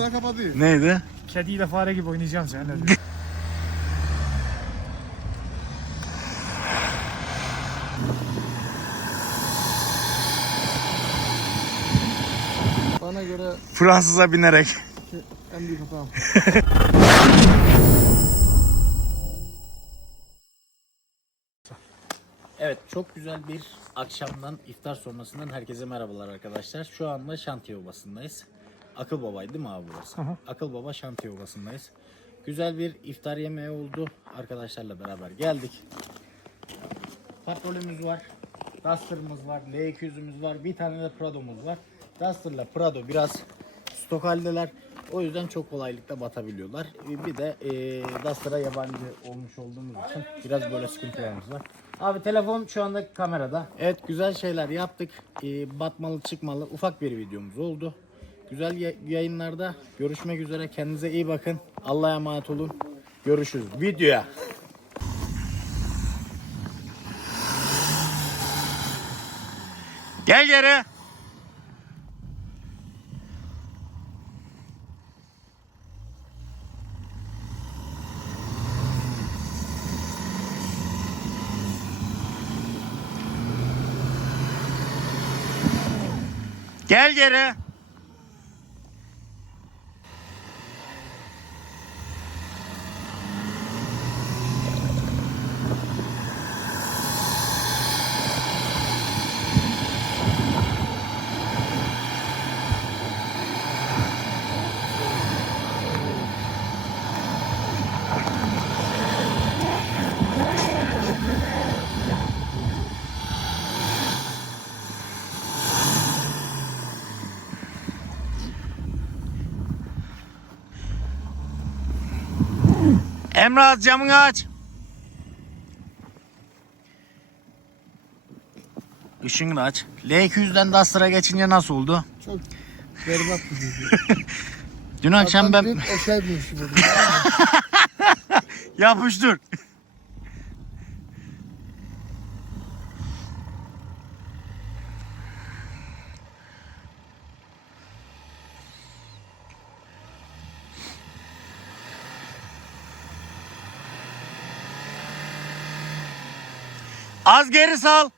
Mustafa kapatıyor. Neydi? Kediyle fare gibi oynayacağım seninle. Bana göre Fransız'a binerek. en büyük hatam. Evet çok güzel bir akşamdan iftar sonrasından herkese merhabalar arkadaşlar. Şu anda Şantiye Obası'ndayız. Akıl Baba'ydı değil mi abi burası? Akıl Baba Şantiye Obası'ndayız. Güzel bir iftar yemeği oldu. Arkadaşlarla beraber geldik. Patrolümüz var. Duster'ımız var. L200'ümüz var. Bir tane de Prado'muz var. Duster'la Prado biraz stok haldeler. O yüzden çok kolaylıkla batabiliyorlar. Ee, Bir de e, Duster'a yabancı olmuş olduğumuz için biraz böyle sıkıntılarımız var. Abi telefon şu anda kamerada. Evet güzel şeyler yaptık. Ee, batmalı çıkmalı ufak bir videomuz oldu. Güzel ya- yayınlarda görüşmek üzere. Kendinize iyi bakın. Allah'a emanet olun. Görüşürüz. Videoya. Gel geri. Gel geri. Emre az camını aç. Işığını aç. L200'den Duster'a geçince nasıl oldu? Çok berbat bir video. Dün akşam ben... Şey. Yapıştır. Az geri sal.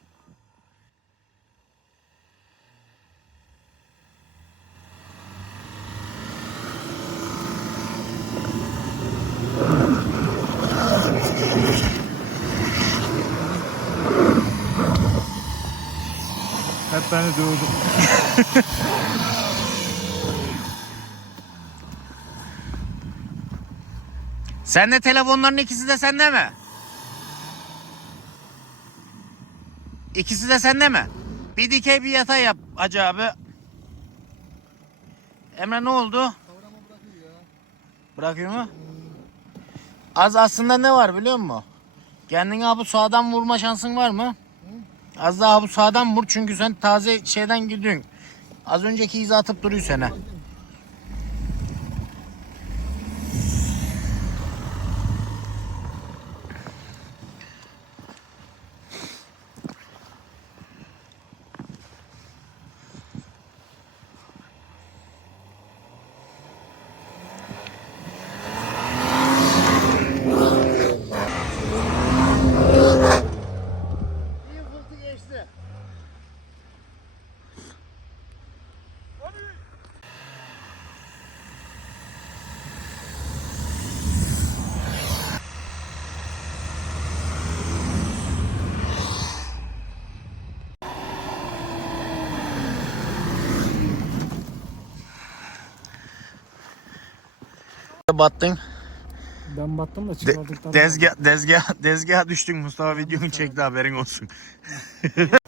Hep beni dövdü. Sende telefonların ikisi de sende mi? İkisi de sende mi? Bir dikey bir yatay yap Hacı abi. Emre ne oldu? Bırakıyor mu? Az aslında ne var biliyor musun? Kendine bu sağdan vurma şansın var mı? Az daha bu sağdan vur çünkü sen taze şeyden gidiyorsun. Az önceki izi atıp duruyor sana. Battın. Ben battım da De, çıkardıktan dezgah, dezgah, dezgah düştün Mustafa videonu çekti haberin olsun.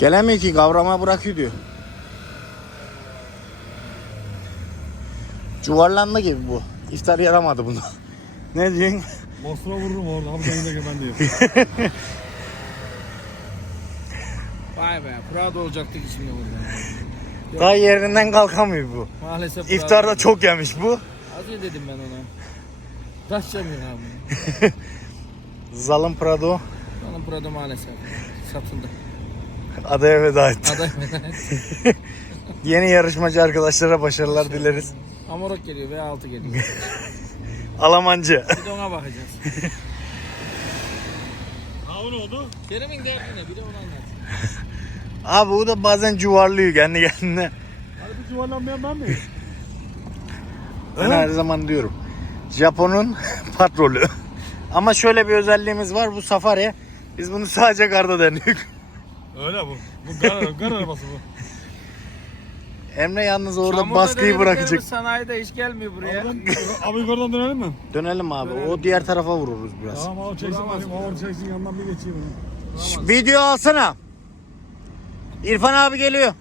Gelemiyor ki kavrama bırakıyor diyor. Cuvarlandı gibi bu. İftar yaramadı bunu. ne diyorsun? Mostra vururum orada. Abi dayı da ben diyor. Vay be. Prado olacaktık şimdi burada. Daha yerinden kalkamıyor bu. Maalesef Prado İftarda çok yemiş bu. Az önce dedim ben ona. Taş yemiyor abi. Zalim Prado Benim Prado maalesef. Satıldı. Adaya veda etti. Aday Yeni yarışmacı arkadaşlara başarılar dileriz. Amorok geliyor veya altı geliyor. Alamancı. Bir de ona bakacağız. Ha o ne oldu? Kerem'in derdi ne? Bir de onu anlat. Abi bu da bazen cuvarlıyor kendi kendine. Hadi bir yuvarlanmayan ben miyim? Ben her zaman diyorum. Japon'un patrolü. Ama şöyle bir özelliğimiz var. Bu safari. Biz bunu sadece karda deniyoruz. Öyle bu. Bu gar, gar arabası bu. Emre yalnız orada Çamurda baskıyı bırakacak. Sanayide hiç gelmiyor buraya. Abi, abi yukarıdan dönelim mi? Dönelim abi. O diğer tarafa vururuz biraz. Tamam abi çeksin. Abi çeksin yandan bir geçeyim. Şş, Video alsana. İrfan abi geliyor.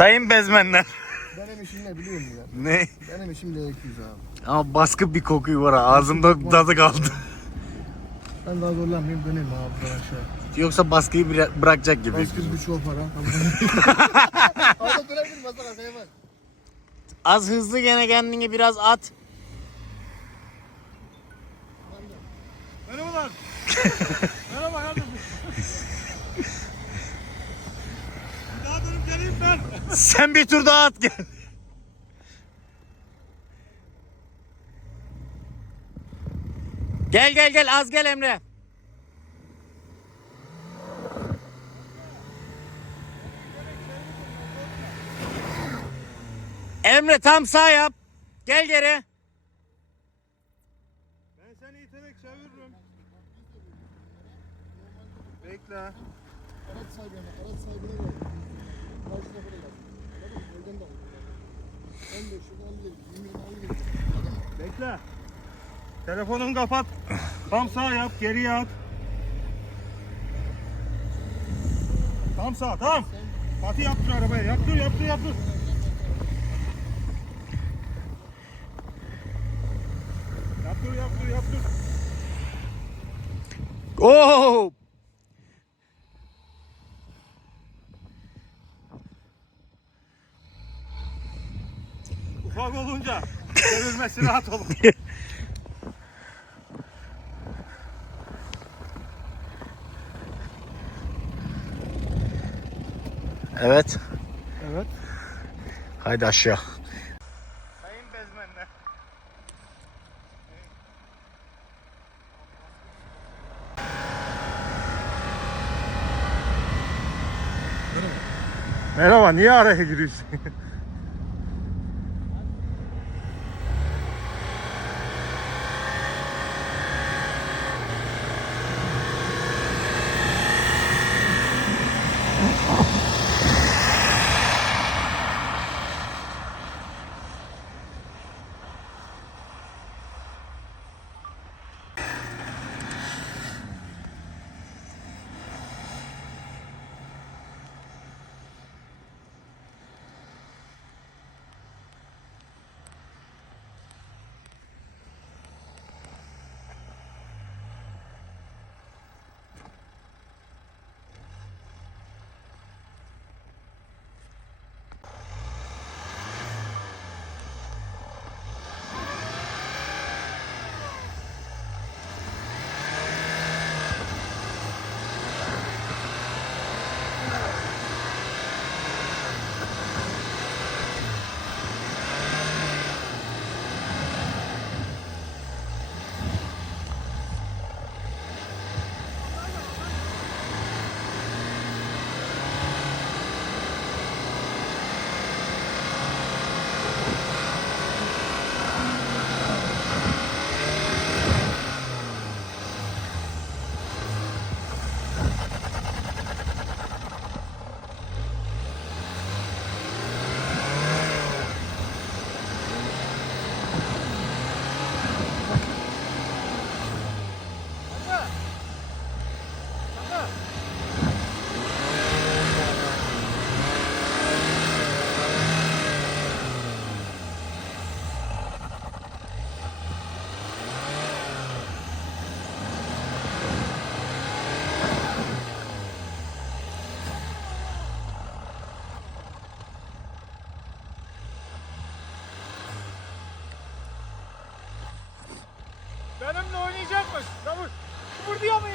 Sayın bezmenler. Benim işim ne biliyor musun ya? Ne? Benim işim L200 abi. Ama baskı bir kokuyu var ha. Ağzımda tadı kaldı. Ben daha zorlanmayayım döneyim abi buradan aşağı. Yoksa baskıyı bıra- bırakacak gibi. Baskız güç o para. Orada dönebilir masal arkaya bak. Az hızlı gene kendini biraz at. Merhabalar. Merhaba kardeşim. Bir daha dönüp geleyim ben. Sen bir tur daha at gel. Gel gel gel az gel Emre. Emre tam sağ yap. Gel geri. Ben seni iterek çeviririm. Bekle. Bekle. Telefonunu kapat. Tam sağ yap, geri at. Tam sağ, tam. Fatih yaptır arabaya. Yaptır, yaptır, yaptır. Yaptır, yaptır, yaptır. Oo! Ufak olunca çevirmesi rahat olur. Evet. Evet. Haydi aşağı. Sayın bezmenler. Merhaba, niye araya giriyorsun? Oh.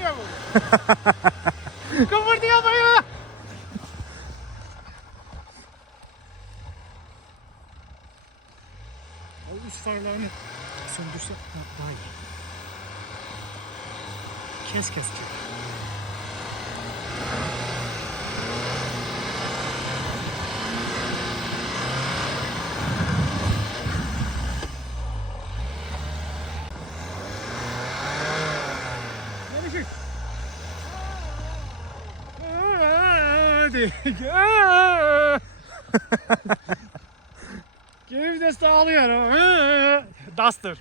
Bu? Kıvırdıyor mu ya? O üst farlarını söndürsek daha iyi. Kes kes çek. Hadi. Kim de sağlıyor. Duster.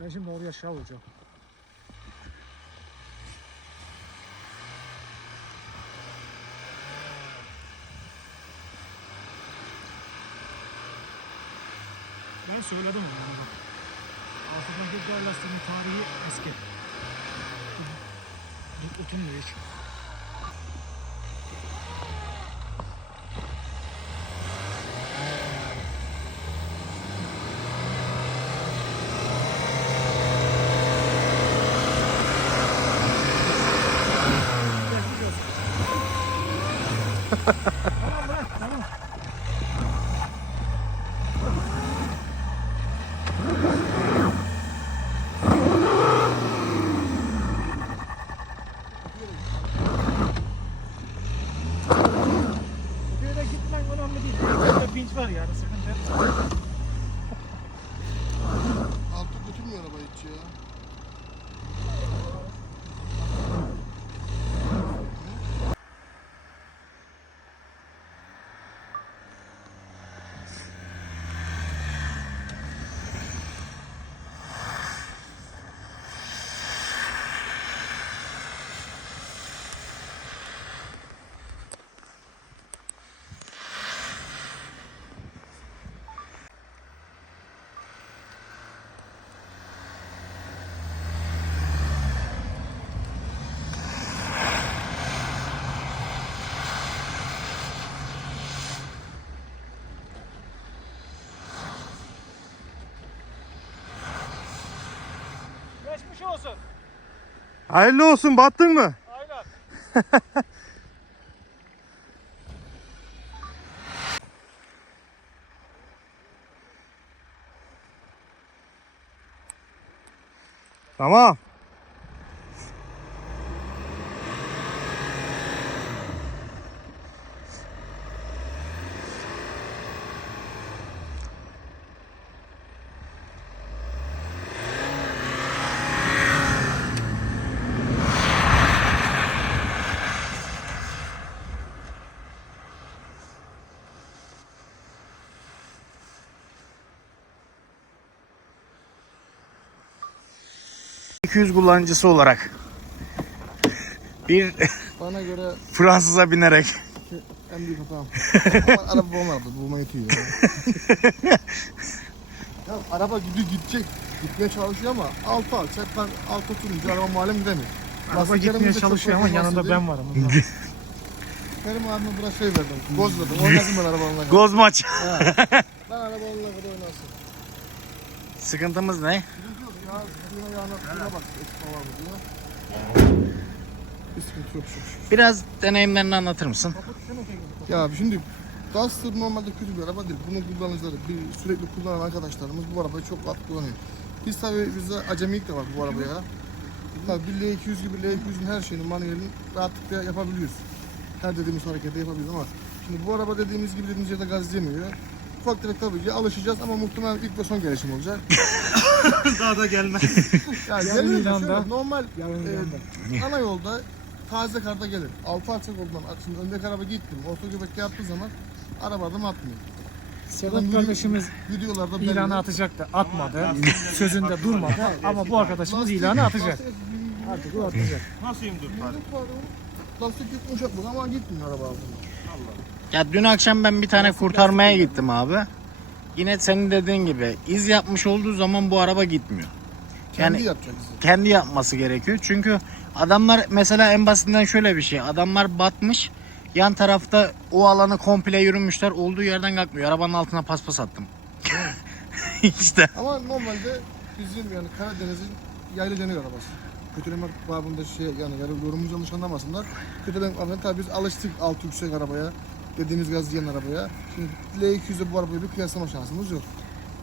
Ben şimdi oraya aşağı vuracağım. Ben söyledim onu. Altındaki gar lastiğinin tarihi eski. Tutunmuyor hiç. Tamam bırak tamam. Böyle gitmen önemli değil. Burada pinç var yani sıkıntı yok. Altı götürmüyor araba hiç ya. Geçmiş olsun. Hayırlı olsun battın mı? Aynen. Tamam. ...200 kullanıcısı olarak... ...bir Bana göre Fransız'a binerek... en büyük hatam. Ama araba bulamadı. Bulma yetiyor ya. araba gidiyor gidecek. Gitmeye çalışıyor ama altı alacak. Ben altı oturunca araba malum gidemiyor. Araba gitmeye çok çalışıyor ama yanında performanslı ben varım. Benim abime biraz şey verdim. Goz verdim. Oynasın ben araba onunla. Goz maç. Ha. Ben araba onunla kadar oynasın. Sıkıntımız ne? Yok Biraz deneyimlerini anlatır mısın? Ya şimdi Duster normalde kötü bir araba değil. Bunun kullanıcıları, bir sürekli kullanan arkadaşlarımız bu arabayı çok rahat kullanıyor. Biz tabii bizde acemilik de var bu arabaya. Tabii bir L200 gibi L200'ün her şeyini manuelini rahatlıkla yapabiliyoruz. Her dediğimiz hareketi yapabiliyoruz ama şimdi bu araba dediğimiz gibi dediğimiz yerde gaz yemiyor. Ufak tefek tabii ki alışacağız ama muhtemelen ilk ve son gelişim olacak. Daha da gelmez. Ya Yarın gelir de ilanda. şöyle, normal Yarın e, ana yolda taze karda gelir. Altı alçak olduğundan şimdi öndeki araba gittim. Orta göbekte yaptığı zaman araba adım atmıyor. Sedat kardeşimiz Videolarda belli. ilanı atacaktı. Atmadı. Sözünde durmadı. Ama bu arkadaşımız ilanı atacak. Artık o atacak. Nasılyım dur bari. Lastik yutmuş bu ama gitmiyor araba altında. Ya dün akşam ben bir tane kurtarmaya gittim abi. Yine senin dediğin gibi iz yapmış olduğu zaman bu araba gitmiyor. Kendi Yani yapacak kendi yapması gerekiyor. Çünkü adamlar mesela en basitinden şöyle bir şey. Adamlar batmış. Yan tarafta o alanı komple yürümüşler. Olduğu yerden kalkmıyor. Arabanın altına paspas attım. işte. Ama normalde bizim yani Karadeniz'in yaylı deniyor arabası. Kötüleme babında şey yani yarı yorumumuz yanlış anlamasınlar. Kötüleme babında tabii biz alıştık alt yüksek arabaya. Dediğimiz gaz yiyen arabaya. Şimdi L200'de bu arabayı bir kıyaslama şansımız yok.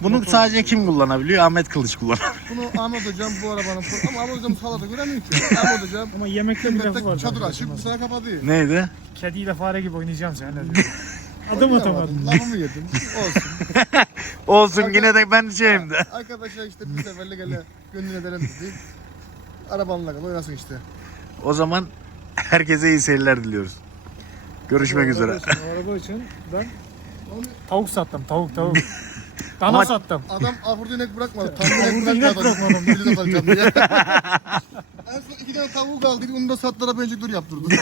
Bunu sadece kim kullanabiliyor? Ahmet Kılıç kullanabiliyor. Bunu Ahmet Hocam bu arabanın ama Ahmet Hocam sağlarda göremiyor ki. Ahmet Hocam Ama yemekte bir lafı var. çadır açıp bir sana kapatıyor. Neydi? Kediyle fare gibi oynayacağım seninle diyor. Adım atamadım. Lafımı yedim. Olsun. Olsun yine de ben şeyim de. Arkadaşlar işte bir seferlik hele gönlüne edelim dedi. Arabanla kadar oynasın işte. O zaman herkese iyi seyirler diliyoruz. Görüşmek üzere. Araba için, araba için ben Onu- tavuk sattım. Tavuk tavuk. Dana Ama- sattım. Adam ahurda inek bırakmadı. Tam inek Ahurda inek bırakmadı. Bir de kalacağım diye. en son iki tane tavuğu kaldı. Onu da satlara bence dur yaptırdı.